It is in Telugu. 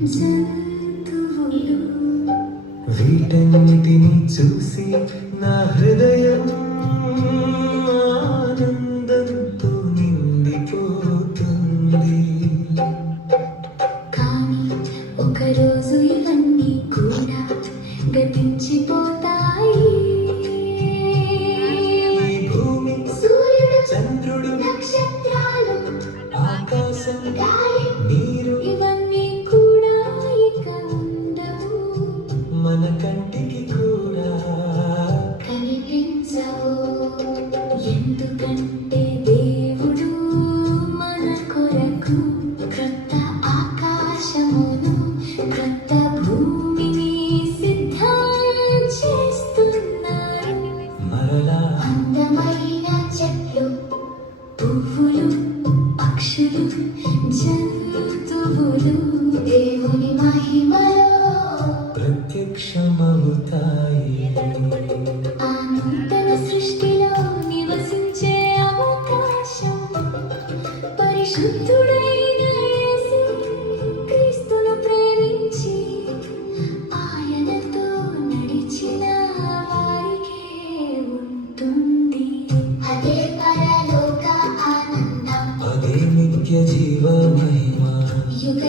జంతువులు వీటన్నిటిని చూసి నా హృదయం ఆనందంతో నిండిపోతుంది. కానీ ఒకరోజు ఇవన్నీ కూడా గతించిపోతాయి. ఈ భూమి, సూర్యుడు, చంద్రుడు, నక్షత్రాలు, ఆకాశం, గాలి, నీరు ఇవన్నీ కూడా ఇక ఉండవు, మన కంటికి కూడా కనిపించవు. ఎందుకంటే దేవుడు మన కొరకు క్రొత్త ఆకాశమును క్రొత్త భూమిని సిద్ధం చేస్తున్నాడు. మరలా అందమైన చెట్లు, పువ్వులు, పక్షులు, జంతువులు దేవుని మహిమలో ప్రత్యక్షమవుతాయి. ఆ నూతన సృష్టిలో నివసించే అవకాశం పరిశుద్ధుడైన యేసు క్రీస్తును ప్రేమించి ఆయనతో నడిచిన వారికే ఉంటుంది. అదే పరలోక ఆనందం, అదే నిత్య జీవ మహిమ. యుగ